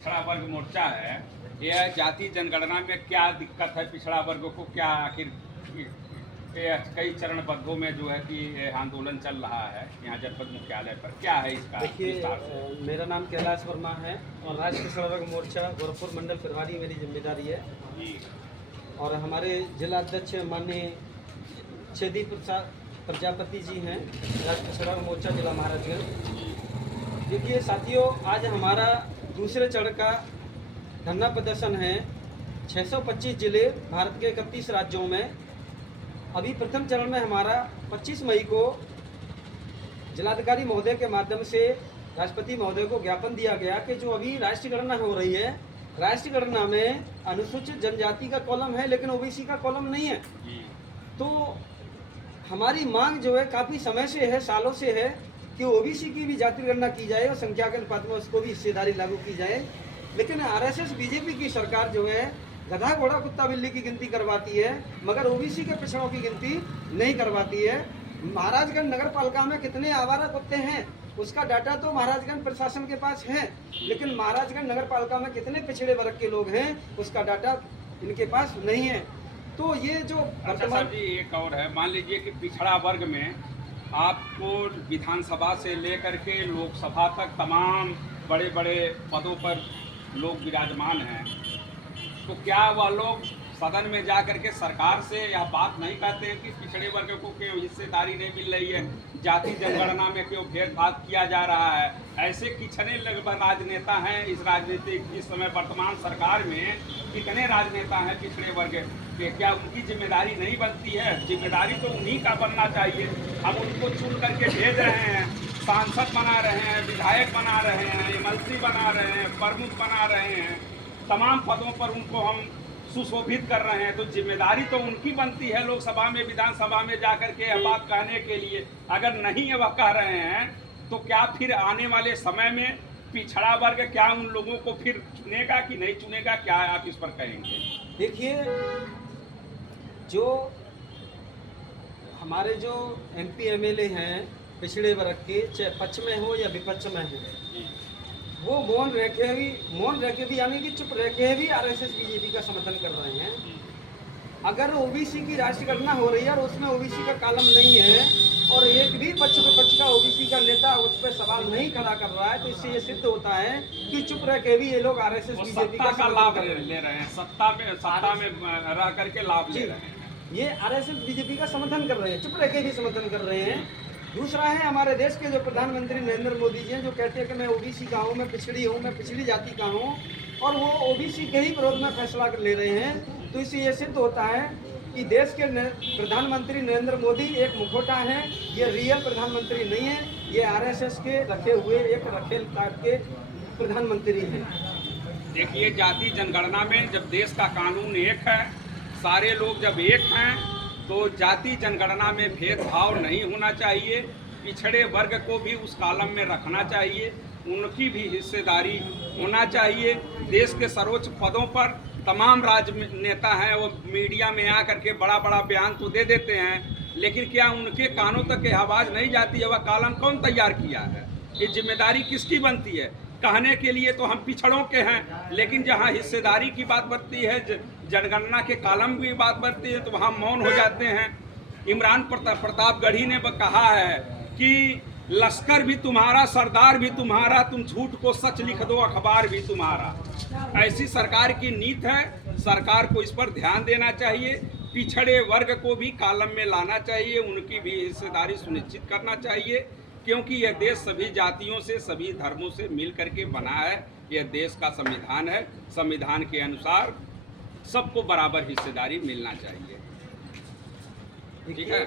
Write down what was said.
पिछड़ा वर्ग मोर्चा है, यह जाति जनगणना में क्या दिक्कत है, पिछड़ा वर्ग को क्या आखिर कई चरणबद्धों में जो है कि आंदोलन चल रहा है यहाँ जनपद मुख्यालय पर, क्या है इसका देखिए, विस्तार से? मेरा नाम कैलाश वर्मा है और राज्य पिछड़ा वर्ग मोर्चा गोरखपुर मंडल प्रभारी मेरी जिम्मेदारी है। और हमारे जिला अध्यक्ष माननीय छेदी प्रजापति जी हैं, राज्य पिछड़ा वर्ग मोर्चा जिला महाराजगंज। देखिए साथियों, आज हमारा दूसरे चरण का धरना प्रदर्शन है 625 जिले भारत के 31 राज्यों में। अभी प्रथम चरण में हमारा 25 मई को जिलाधिकारी महोदय के माध्यम से राष्ट्रपति महोदय को ज्ञापन दिया गया कि जो अभी राष्ट्रीय गणना हो रही है, राष्ट्रीय गणना में अनुसूचित जनजाति का कॉलम है लेकिन ओबीसी का कॉलम नहीं है। तो हमारी मांग जो है काफ़ी समय से है, सालों से है कि ओबीसी की भी जाति गणना की जाए और संख्या के अनुपात में उसको भी हिस्सेदारी लागू की जाए। लेकिन आरएसएस बीजेपी की सरकार जो है गधा घोड़ा कुत्ता बिल्ली की गिनती करवाती है मगर ओबीसी के पिछड़ों की गिनती नहीं करवाती है। महाराजगंज नगर पालिका में कितने आवारा कुत्ते हैं उसका डाटा तो महाराजगंज प्रशासन के पास है, लेकिन महाराजगंज नगर पालिका में कितने पिछड़े वर्ग के लोग हैं उसका डाटा इनके पास नहीं है। तो ये जो अच्छा सर जी, एक और है, मान लीजिए कि पिछड़ा वर्ग में आपको विधानसभा से लेकर के लोकसभा तक तमाम बड़े बड़े पदों पर लोग विराजमान हैं, तो क्या वह लोग सदन में जा करके सरकार से यह बात नहीं कहते हैं कि पिछड़े वर्ग को क्यों हिस्सेदारी नहीं मिल रही है, जाति जनगणना में क्यों भेदभाव किया जा रहा है? ऐसे कितने लगभग राजनेता हैं इस राजनीतिक इस समय वर्तमान सरकार में, कितने राजनेता हैं पिछड़े वर्ग के, क्या उनकी जिम्मेदारी नहीं बनती है? जिम्मेदारी तो उन्हीं का बनना चाहिए। हम उनको चुन करके भेज रहे हैं, सांसद बना रहे हैं, विधायक बना रहे हैं, मंत्री बना रहे हैं, प्रमुख बना रहे हैं, तमाम पदों पर उनको हम सुशोभित कर रहे हैं, तो जिम्मेदारी तो उनकी बनती है लोकसभा में विधानसभा में जाकर के यह बात कहने के लिए। अगर नहीं वह कह रहे हैं तो क्या फिर आने वाले समय में पिछड़ा वर्ग क्या उन लोगों को फिर चुनेगा कि नहीं चुनेगा, क्या आप इस पर कहेंगे? देखिए, जो हमारे जो एमपी एमएलए हैं पिछड़े वर्ग के, चाहे पक्ष में हो या विपक्ष में हो, वो मौन रह के भी यानी कि चुप रह के भी आरएसएस बीजेपी का समर्थन कर रहे हैं। अगर ओबीसी की राष्ट्रीय गणना हो रही है और उसमें ओबीसी का कॉलम नहीं है और एक भी पक्ष का ओबीसी का नेता उस पर सवाल नहीं खड़ा कर रहा है, तो इससे ये सिद्ध होता है कि चुप रह के भी ये लोग आरएसएस बीजेपी का लाभ ले रहे हैं, सत्ता में रह करके लाभ ले रहे हैं। ये आरएसएस बीजेपी का समर्थन कर रहे हैं, चुप रह के भी समर्थन कर रहे हैं। दूसरा है हमारे देश के जो प्रधानमंत्री नरेंद्र मोदी जी हैं, जो कहते हैं कि मैं ओबीसी का हूँ, मैं पिछड़ी जाति का हूँ, और वो ओबीसी के ही विरोध में फैसला ले रहे हैं। तो इससे ये सिद्ध होता है कि देश के प्रधानमंत्री नरेंद्र मोदी एक मुखौटा है, ये रियल प्रधानमंत्री नहीं है, ये आरएसएस के रखे हुए एक रखेल टाइप के प्रधानमंत्री हैं। देखिए, जाति जनगणना में जब देश का कानून एक है, सारे लोग जब एक हैं, तो जाति जनगणना में भेदभाव नहीं होना चाहिए। पिछड़े वर्ग को भी उस कॉलम में रखना चाहिए, उनकी भी हिस्सेदारी होना चाहिए। देश के सर्वोच्च पदों पर तमाम राजनेता हैं, वो मीडिया में आकर के बड़ा बड़ा बयान तो दे देते हैं, लेकिन क्या उनके कानों तक ये आवाज़ नहीं जाती है? वह कॉलम कौन तैयार किया है? ये जिम्मेदारी किसकी बनती है? कहने के लिए तो हम पिछड़ों के हैं, लेकिन जहाँ हिस्सेदारी की बात बढ़ती है, जनगणना के कॉलम की बात बढ़ती है, तो वहाँ मौन हो जाते हैं। इमरान प्रतापगढ़ी ने कहा है कि लश्कर भी तुम्हारा, सरदार भी तुम्हारा, तुम झूठ को सच लिख दो, अखबार भी तुम्हारा। ऐसी सरकार की नीति है, सरकार को इस पर ध्यान देना चाहिए। पिछड़े वर्ग को भी कॉलम में लाना चाहिए, उनकी भी हिस्सेदारी सुनिश्चित करना चाहिए, क्योंकि यह देश सभी जातियों से, सभी धर्मों से मिल करके बना है। यह देश का संविधान है, संविधान के अनुसार सबको बराबर हिस्सेदारी मिलना चाहिए। ठीक है।